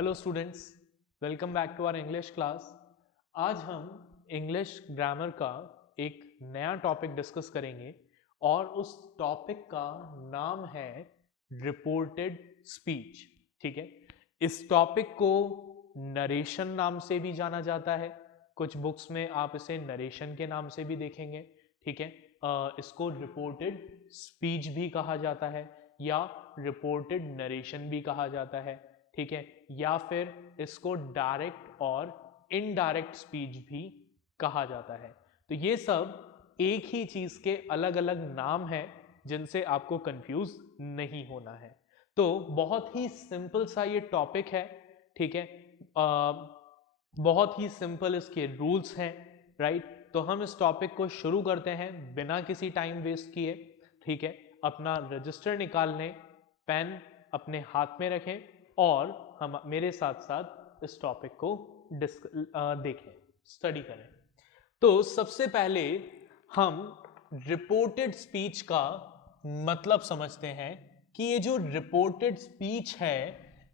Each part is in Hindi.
Hello students, welcome back to our English class. आज हम इंग्लिश ग्रामर का एक नया टॉपिक डिस्कस करेंगे और उस टॉपिक का नाम है रिपोर्टेड स्पीच। ठीक है, इस टॉपिक को नरेशन नाम से भी जाना जाता है। कुछ बुक्स में आप इसे नरेशन के नाम से भी देखेंगे। ठीक है, इसको रिपोर्टेड स्पीच भी कहा जाता है या रिपोर्टेड नरेशन भी कहा जाता है। ठीक है, या फिर इसको डायरेक्ट और इनडायरेक्ट स्पीच भी कहा जाता है। तो ये सब एक ही चीज के अलग अलग नाम हैं जिनसे आपको कंफ्यूज नहीं होना है। तो बहुत ही सिंपल सा ये टॉपिक है। ठीक है, बहुत ही सिंपल इसके रूल्स हैं। राइट, तो हम इस टॉपिक को शुरू करते हैं बिना किसी टाइम वेस्ट किए। ठीक है, अपना रजिस्टर निकाल लें, पेन अपने हाथ में रखें और हम मेरे साथ साथ इस टॉपिक को देखें, स्टडी करें। तो सबसे पहले हम रिपोर्टेड स्पीच का मतलब समझते हैं कि ये जो रिपोर्टेड स्पीच है,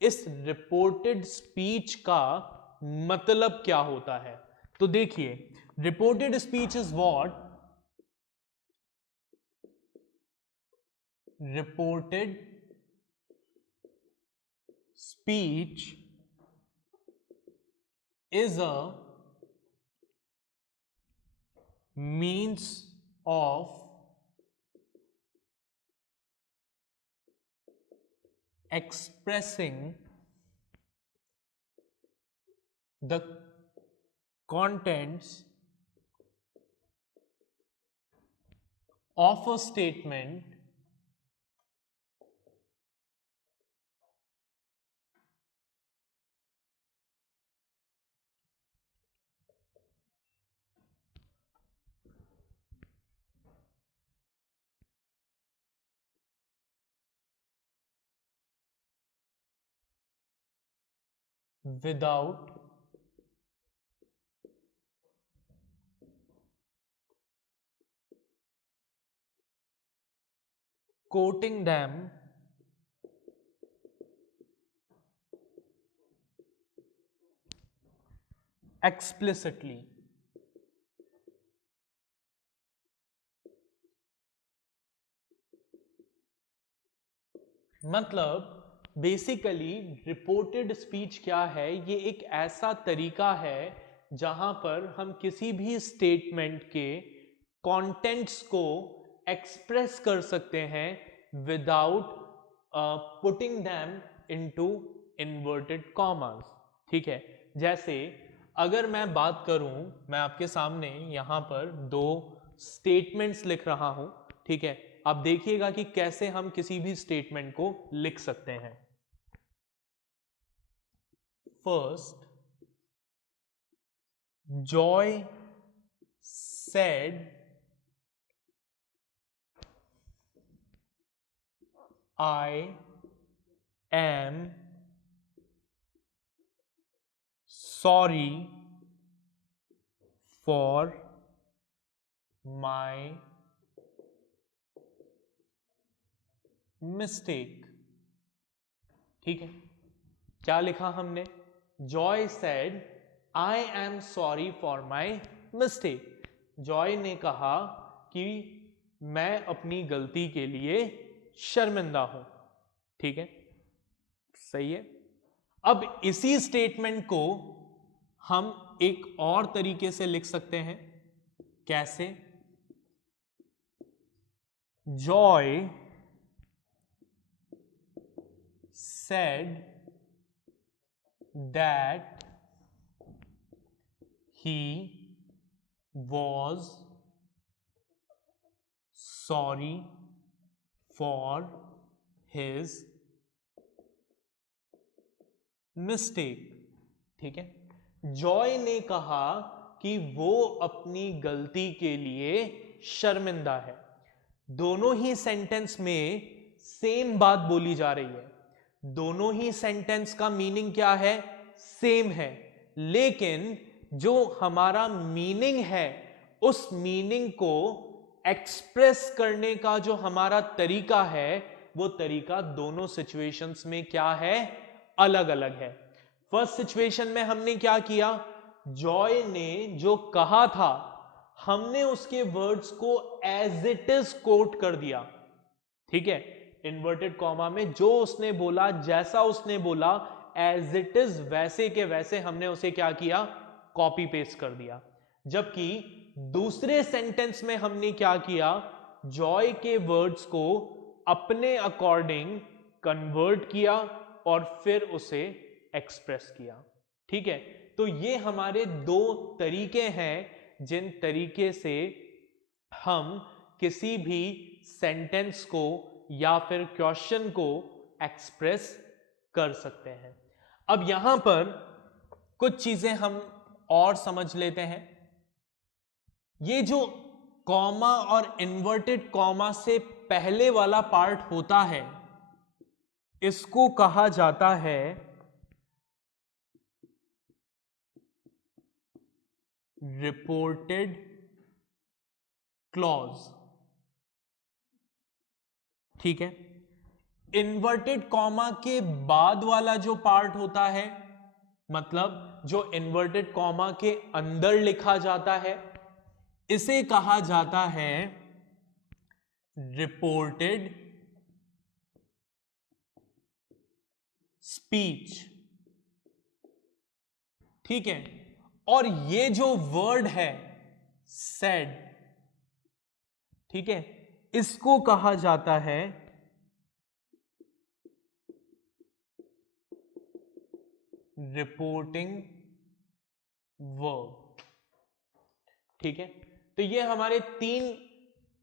इस रिपोर्टेड स्पीच का मतलब क्या होता है। तो देखिए, reported speech is what reported speech is a means of expressing the contents of a statement without quoting them explicitly। मतलब बेसिकली रिपोर्टेड स्पीच क्या है, ये एक ऐसा तरीका है जहां पर हम किसी भी स्टेटमेंट के कंटेंट्स को एक्सप्रेस कर सकते हैं without putting them into inverted commas. ठीक है, जैसे अगर मैं बात करूं, मैं आपके सामने यहां पर दो स्टेटमेंट्स लिख रहा हूं। ठीक है, आप देखिएगा कि कैसे हम किसी भी स्टेटमेंट को लिख सकते हैं। First, Joy said I am sorry for my mistake. ठीक है, क्या लिखा हमने? Joy said I am sorry for my mistake. Joy ने कहा कि मैं अपनी गलती के लिए शर्मिंदा हूं। ठीक है, सही है। अब इसी स्टेटमेंट को हम एक और तरीके से लिख सकते हैं। कैसे? Joy said that he was sorry for his mistake। ठीक है, जॉय ने कहा कि वो अपनी गलती के लिए शर्मिंदा है। दोनों ही सेंटेंस में सेम बात बोली जा रही है, दोनों ही सेंटेंस का मीनिंग क्या है? सेम है, लेकिन जो हमारा मीनिंग है उस मीनिंग को एक्सप्रेस करने का जो हमारा तरीका है, वो तरीका दोनों सिचुएशंस में क्या है? अलग अलग है। फर्स्ट सिचुएशन में हमने क्या किया, जॉय ने जो कहा था हमने उसके वर्ड्स को एज इट इज कोट कर दिया, ठीक है, इन्वर्टेड कॉमा में जो उसने बोला, जैसा उसने बोला एज इट इज वैसे के वैसे हमने उसे क्या किया, कॉपी पेस्ट कर दिया। जबकि दूसरे सेंटेंस में हमने क्या किया, जॉय के वर्ड्स को अपने अकॉर्डिंग कन्वर्ट किया और फिर उसे एक्सप्रेस किया, ठीक है। तो ये हमारे दो तरीके हैं जिन तरीके से हम किसी भी सेंटेंस को या फिर क्वेश्चन को एक्सप्रेस कर सकते हैं। अब यहां पर कुछ चीजें हम और समझ लेते हैं। ये जो कॉमा और इन्वर्टेड कॉमा से पहले वाला पार्ट होता है, इसको कहा जाता है रिपोर्टेड क्लॉज, ठीक है। इन्वर्टेड कॉमा के बाद वाला जो पार्ट होता है, मतलब जो इन्वर्टेड कॉमा के अंदर लिखा जाता है, इसे कहा जाता है रिपोर्टेड स्पीच, ठीक है। और ये जो वर्ड है सेड, ठीक है, इसको कहा जाता है रिपोर्टिंग वर्ब, ठीक है। तो ये हमारे तीन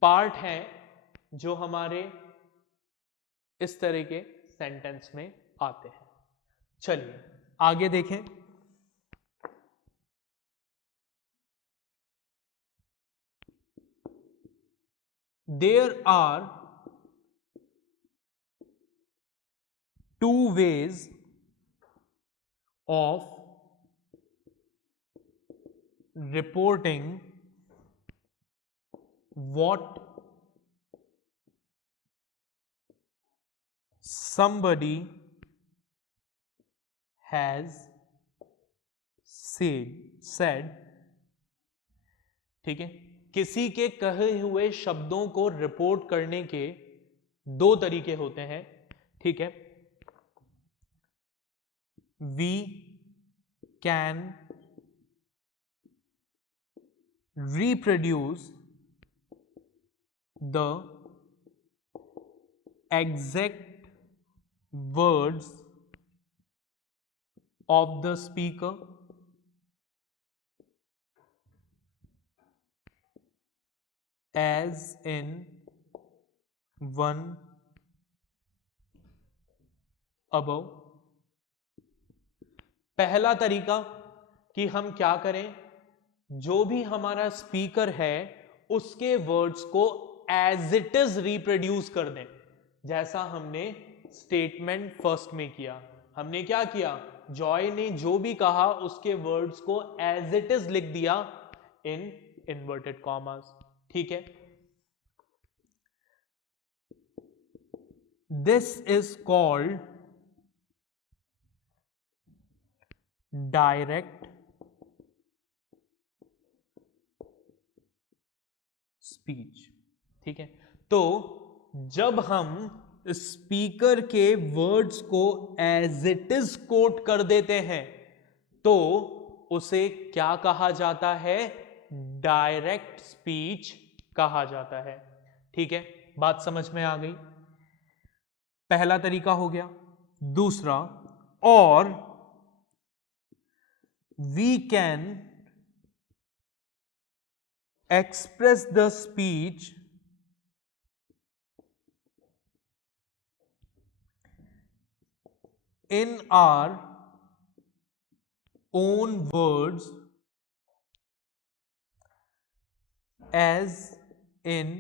पार्ट हैं जो हमारे इस तरह के सेंटेंस में आते हैं। चलिए आगे देखें। There are two ways of reporting what somebody has said, ठीक है। किसी के कहे हुए शब्दों को रिपोर्ट करने के दो तरीके होते हैं, ठीक है। We can reproduce the exact words of the speaker as in one above। पहला तरीका कि हम क्या करें, जो भी हमारा स्पीकर है उसके वर्ड्स को एज इट इज रिप्रोड्यूस कर दें, जैसा हमने स्टेटमेंट फर्स्ट में किया। हमने क्या किया, जॉय ने जो भी कहा उसके वर्ड्स को एज इट इज लिख दिया इन इन्वर्टेड कॉमास, ठीक है। This is called direct speech, ठीक है। तो जब हम स्पीकर के वर्ड्स को एज इट इज कोट कर देते हैं तो उसे क्या कहा जाता है, डायरेक्ट स्पीच कहा जाता है, ठीक है। बात समझ में आ गई। पहला तरीका हो गया। दूसरा, और we can express the speech in our own words as in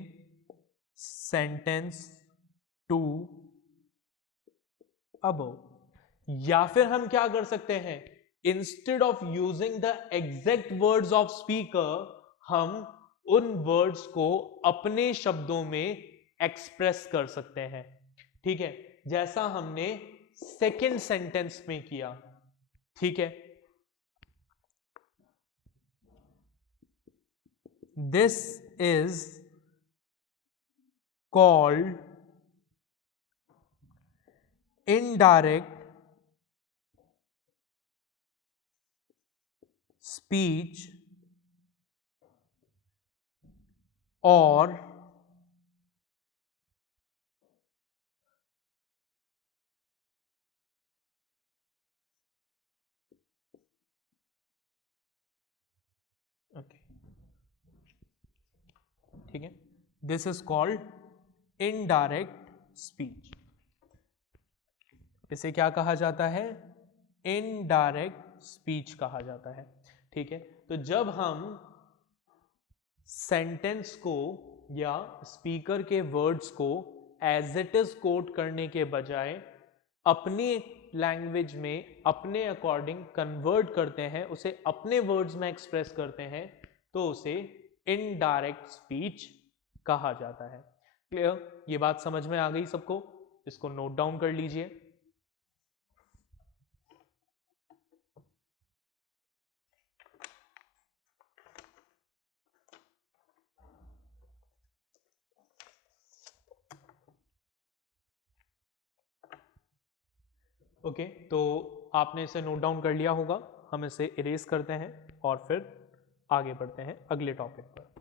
sentence 2 above। या फिर हम क्या कर सकते हैं, instead of using the exact words of speaker, हम उन वर्ड्स को अपने शब्दों में एक्सप्रेस कर सकते हैं, ठीक है, जैसा हमने सेकंड सेंटेंस में किया। ठीक है, this is called indirect speech और ओके, ठीक है, this is called indirect speech. इसे क्या कहा जाता है? इनडायरेक्ट स्पीच कहा जाता है। ठीक है, तो जब हम सेंटेंस को या स्पीकर के वर्ड्स को एज इट इज कोट करने के बजाय अपनी लैंग्वेज में अपने अकॉर्डिंग कन्वर्ट करते हैं, उसे अपने वर्ड्स में एक्सप्रेस करते हैं, तो उसे इनडायरेक्ट स्पीच कहा जाता है। क्लियर? ये बात समझ में आ गई सबको? इसको नोट डाउन कर लीजिए। ओके, तो आपने इसे नोट डाउन कर लिया होगा। हम इसे इरेज करते हैं और फिर आगे बढ़ते हैं अगले टॉपिक पर।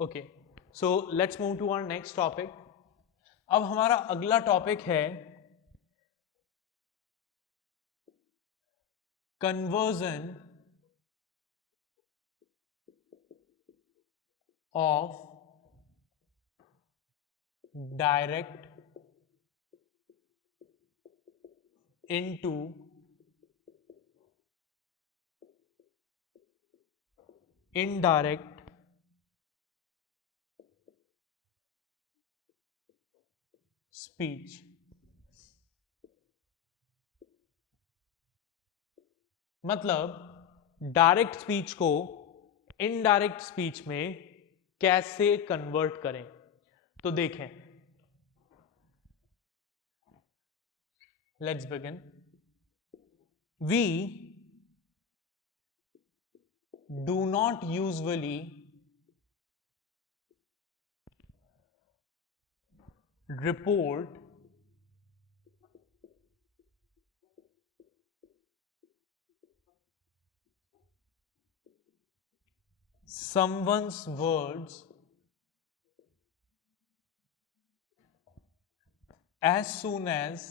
Okay, so let's move to our next topic. अब हमारा अगला टॉपिक है conversion of direct into indirect speech. मतलब डायरेक्ट स्पीच को इनडायरेक्ट स्पीच में कैसे कन्वर्ट करें। तो देखें, let's begin. We do not usually report someone's words as soon as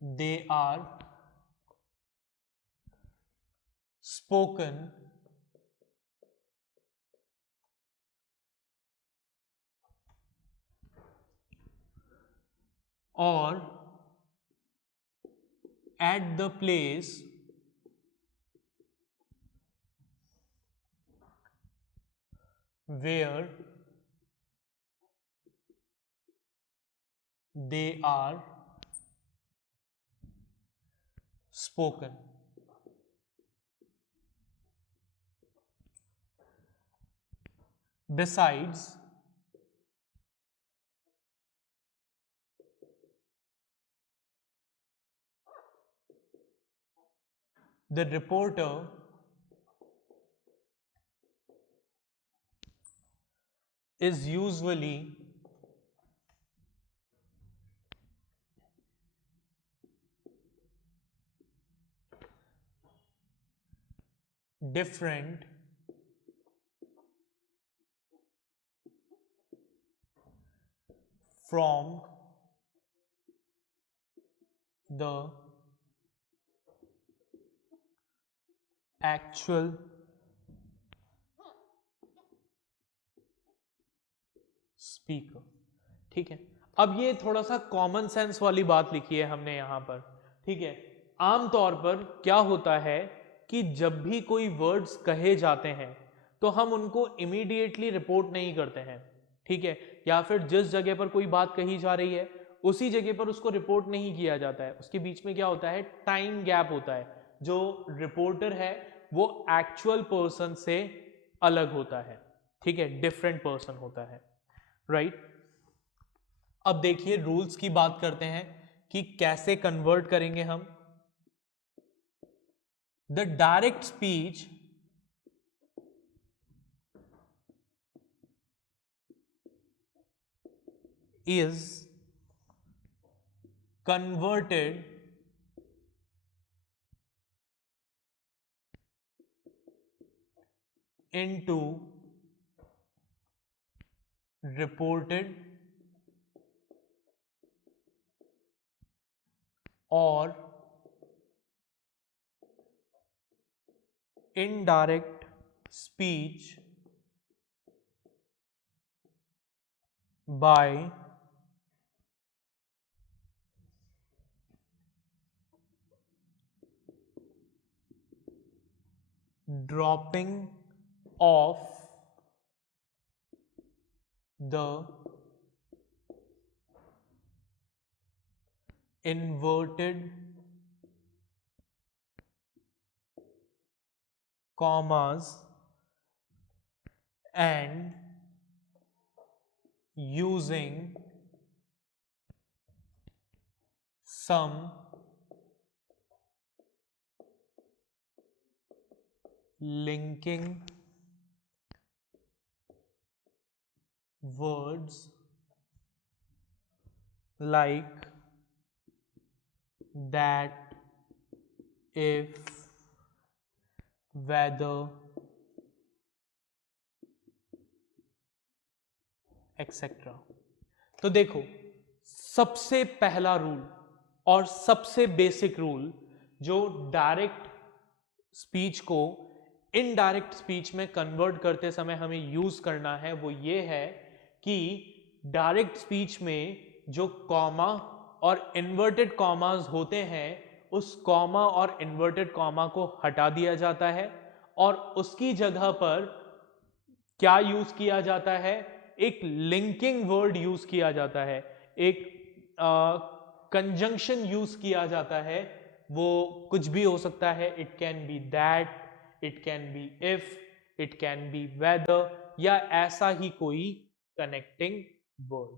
they are spoken or at the place where they are spoken. Besides, the reporter is usually different from the actual speaker. ठीक है, अब ये थोड़ा सा कॉमन सेंस वाली बात लिखी है हमने यहां पर। ठीक है, आमतौर पर क्या होता है कि जब भी कोई वर्ड्स कहे जाते हैं तो हम उनको इमीडिएटली रिपोर्ट नहीं करते हैं। ठीक है, या फिर जिस जगह पर कोई बात कही जा रही है उसी जगह पर उसको रिपोर्ट नहीं किया जाता है, उसके बीच में क्या होता है, टाइम गैप होता है। जो रिपोर्टर है वो एक्चुअल पर्सन से अलग होता है। ठीक है, डिफरेंट पर्सन होता है, राइट। अब देखिए रूल्स की बात करते हैं कि कैसे कन्वर्ट करेंगे हम। The direct speech is converted into reported or indirect speech by dropping off the inverted commas and using some linking words like that, if, whether, etcetera. तो देखो, सबसे पहला रूल और सबसे बेसिक रूल जो डायरेक्ट स्पीच को इनडायरेक्ट स्पीच में कन्वर्ट करते समय हमें यूज करना है वो ये है कि डायरेक्ट स्पीच में जो कॉमा और इन्वर्टेड कॉमास होते हैं उस कॉमा और इन्वर्टेड कॉमा को हटा दिया जाता है और उसकी जगह पर क्या यूज किया जाता है, एक लिंकिंग वर्ड यूज किया जाता है, एक कंजंक्शन यूज किया जाता है। वो कुछ भी हो सकता है, it can be that, it can be if, it can be whether, या ऐसा ही कोई कनेक्टिंग वर्ड।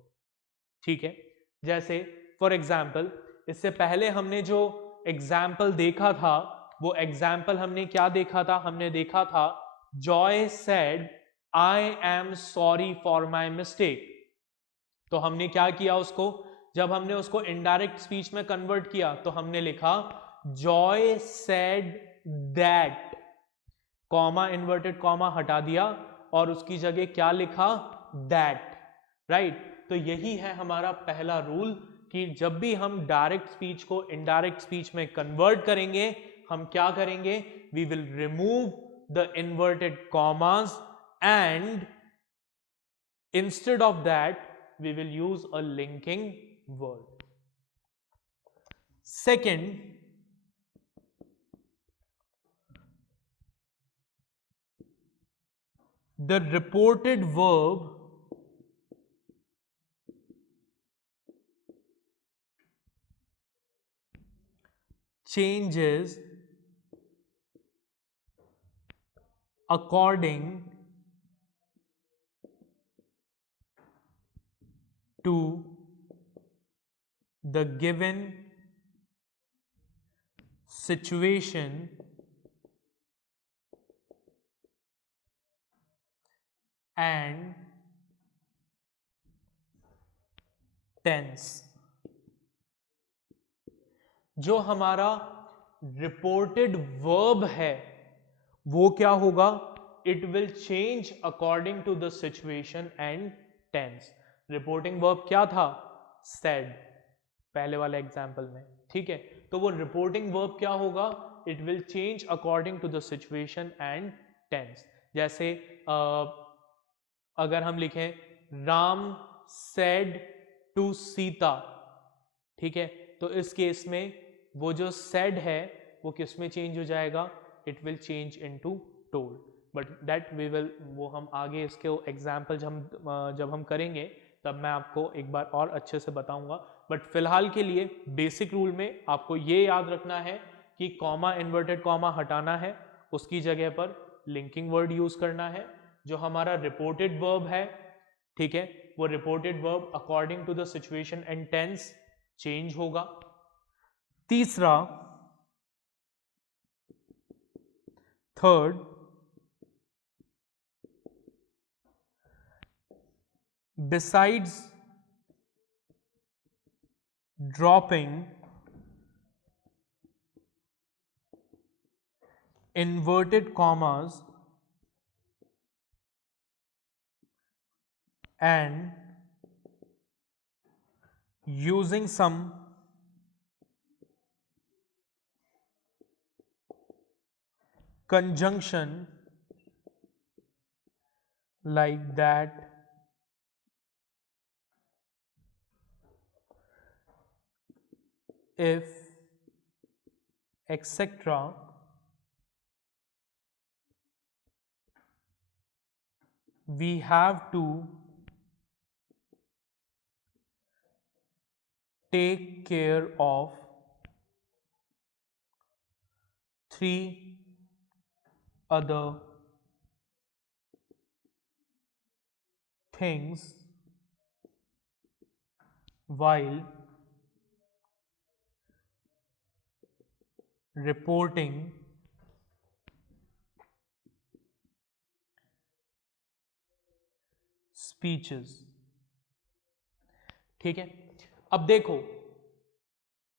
ठीक है, जैसे फॉर एग्जाम्पल इससे पहले हमने जो एग्जाम्पल देखा था वो एग्जाम्पल हमने क्या देखा था, हमने देखा था Joy said I am sorry for my mistake. तो हमने क्या किया उसको, जब हमने उसको इनडायरेक्ट स्पीच में कन्वर्ट किया तो हमने लिखा Joy said that, comma inverted comma हटा दिया और उसकी जगह क्या लिखा, दैट, राइट। तो यही है हमारा पहला रूल कि जब भी हम डायरेक्ट स्पीच को इनडायरेक्ट स्पीच में कन्वर्ट करेंगे हम क्या करेंगे, we will remove the inverted commas and instead of that we will use a linking word. Second, the reported verb changes according to the given situation and tense। जो हमारा रिपोर्टेड वर्ब है वो क्या होगा? It will change according to the situation and tense. Reporting verb क्या था? सेड, पहले वाले एग्जाम्पल में, ठीक है। तो वो रिपोर्टिंग वर्ब क्या होगा? It will change according to the situation and tense. जैसे अगर हम लिखें राम सेड टू सीता, ठीक है, तो इस केस में वो जो सेड है वो किस में चेंज हो जाएगा? It will change into told, but that we will, वो हम आगे इसके एग्जाम्पल जब हम करेंगे तब मैं आपको एक बार और अच्छे से बताऊंगा। बट फिलहाल के लिए बेसिक रूल में आपको ये याद रखना है कि कॉमा, इन्वर्टेड कॉमा हटाना है, उसकी जगह पर लिंकिंग वर्ड यूज करना है। जो हमारा रिपोर्टेड वर्ब है, ठीक है, वो reported verb according to the situation and tense change होगा। तीसरा, third, besides dropping inverted commas and using some conjunction like that, if, etc., we have to take care of three other things while reporting speeches। ठीक है, अब देखो,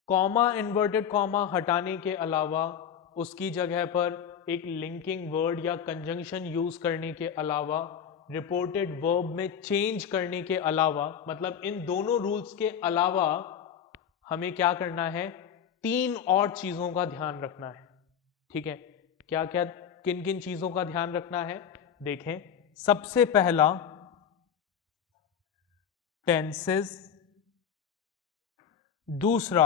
कॉमा, इन्वर्टेड कॉमा हटाने के अलावा उसकी जगह पर एक लिंकिंग वर्ड या कंजंक्शन यूज करने के अलावा, रिपोर्टेड वर्ब में चेंज करने के अलावा, मतलब इन दोनों रूल्स के अलावा हमें क्या करना है? तीन और चीजों का ध्यान रखना है। ठीक है, क्या क्या, किन किन चीजों का ध्यान रखना है? देखें, सबसे पहला टेंसेस, दूसरा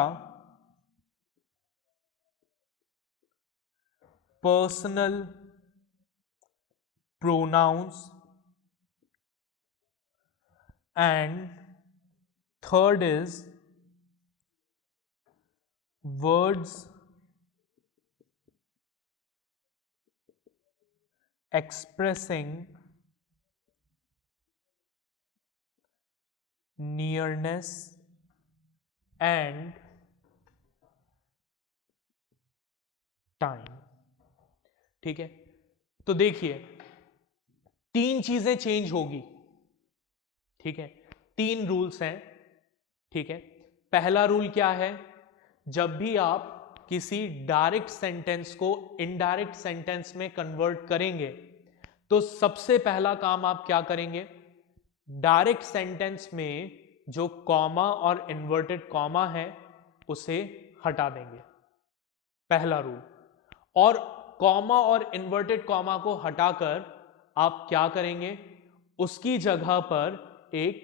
personal pronouns and third is words expressing nearness and time। ठीक है, तो देखिए, तीन चीजें चेंज होगी। ठीक है, तीन रूल्स हैं। ठीक है, पहला रूल क्या है? जब भी आप किसी डायरेक्ट सेंटेंस को इनडायरेक्ट सेंटेंस में कन्वर्ट करेंगे तो सबसे पहला काम आप क्या करेंगे? डायरेक्ट सेंटेंस में जो कॉमा और इन्वर्टेड कॉमा है उसे हटा देंगे, पहला रूल। और कॉमा और इन्वर्टेड कॉमा को हटाकर आप क्या करेंगे? उसकी जगह पर एक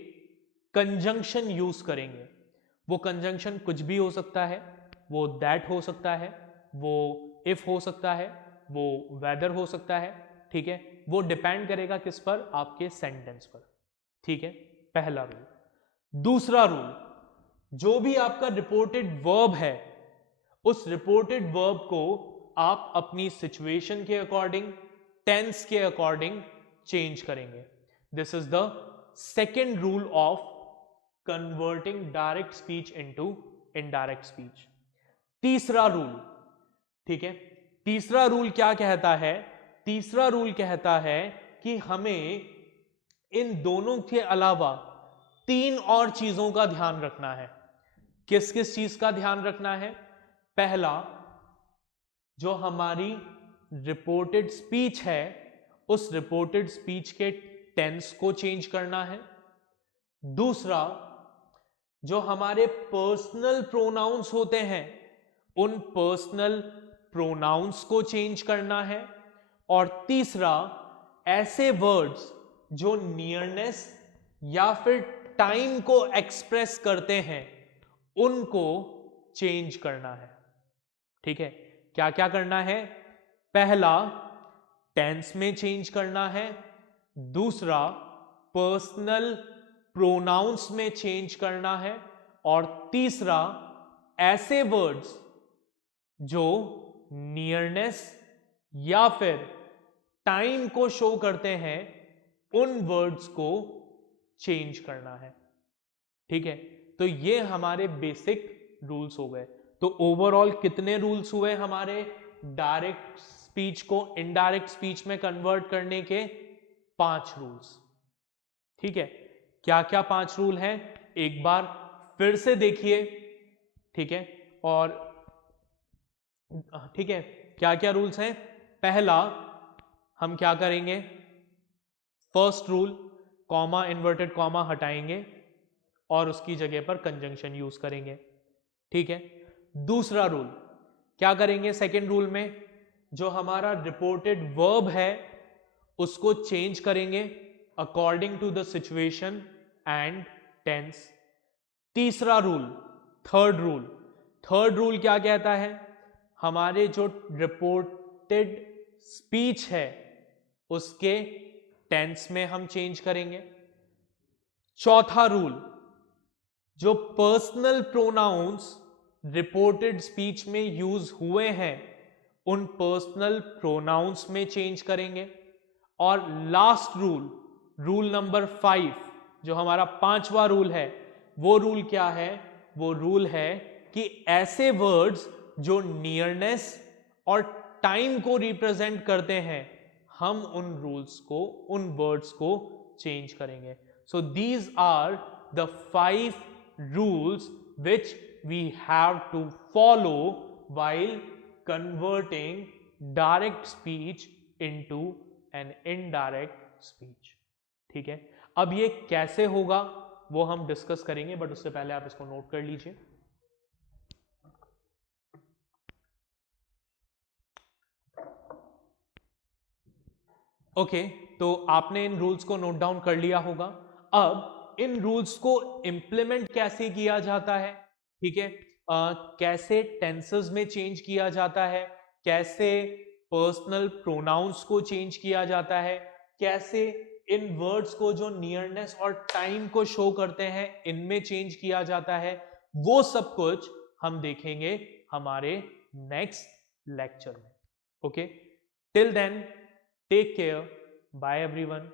कंजंक्शन यूज करेंगे। वो कंजंक्शन कुछ भी हो सकता है, वो दैट हो सकता है, वो इफ हो सकता है, वो वेदर हो सकता है। ठीक है, वो डिपेंड करेगा किस पर, आपके सेंटेंस पर, ठीक है, पहला रूल। दूसरा रूल, जो भी आपका रिपोर्टेड वर्ब है उस रिपोर्टेड वर्ब को आप अपनी सिचुएशन के अकॉर्डिंग, टेंस के अकॉर्डिंग चेंज करेंगे। This is the second rule of converting direct speech into indirect speech. तीसरा रूल, ठीक है, तीसरा रूल क्या कहता है? तीसरा रूल कहता है कि हमें इन दोनों के अलावा 3 और चीजों का ध्यान रखना है। किस किस चीज का ध्यान रखना है? पहला, जो हमारी रिपोर्टेड स्पीच है उस रिपोर्टेड स्पीच के टेंस को चेंज करना है। दूसरा, जो हमारे पर्सनल प्रोनाउंस होते हैं उन पर्सनल प्रोनाउंस को चेंज करना है। और तीसरा, ऐसे वर्ड्स जो नियरनेस या फिर टाइम को एक्सप्रेस करते हैं उनको चेंज करना है। ठीक है, क्या क्या करना है? पहला, टेंस में चेंज करना है। दूसरा, पर्सनल प्रोनाउंस में चेंज करना है। और तीसरा, ऐसे वर्ड्स जो नियरनेस या फिर टाइम को शो करते हैं उन वर्ड्स को चेंज करना है। ठीक है, तो ये हमारे बेसिक रूल्स हो गए। तो ओवरऑल कितने रूल्स हुए हमारे डायरेक्ट स्पीच को इनडायरेक्ट स्पीच में कन्वर्ट करने के? 5 रूल्स। ठीक है, क्या क्या 5 रूल हैं एक बार फिर से देखिए। ठीक है, और ठीक है, क्या क्या रूल्स हैं? पहला, हम क्या करेंगे? First rule, comma, inverted comma हटाएंगे और उसकी जगह पर कंजंक्शन यूज करेंगे। ठीक है, दूसरा रूल क्या करेंगे? सेकेंड रूल में जो हमारा रिपोर्टेड वर्ब है उसको चेंज करेंगे according to the situation and tense. तीसरा रूल, थर्ड रूल क्या कहता है? हमारे जो रिपोर्टेड स्पीच है उसके टेंस में हम चेंज करेंगे। चौथा रूल, जो पर्सनल प्रोनाउंस रिपोर्टेड स्पीच में यूज हुए हैं उन पर्सनल प्रोनाउंस में चेंज करेंगे। और लास्ट रूल, रूल नंबर 5, जो हमारा 5वां रूल है, वो रूल क्या है? वो रूल है कि ऐसे वर्ड्स जो नियरनेस और टाइम को रिप्रेजेंट करते हैं हम उन रूल्स को, उन वर्ड्स को चेंज करेंगे। So these are the 5 rules which we have to follow while converting direct speech into an indirect speech। ठीक है, अब ये कैसे होगा वो हम डिस्कस करेंगे, बट उससे पहले आप इसको नोट कर लीजिए। ओके, तो आपने इन रूल्स को नोट डाउन कर लिया होगा। अब इन रूल्स को इंप्लीमेंट कैसे किया जाता है? ठीक है, कैसे टेंसेस में चेंज किया जाता है, कैसे पर्सनल प्रोनाउंस को चेंज किया जाता है, कैसे इन वर्ड्स को जो नियरनेस और टाइम को शो करते हैं इनमें चेंज किया जाता है, वो सब कुछ हम देखेंगे हमारे नेक्स्ट लेक्चर में। Okay, till then take care, bye everyone.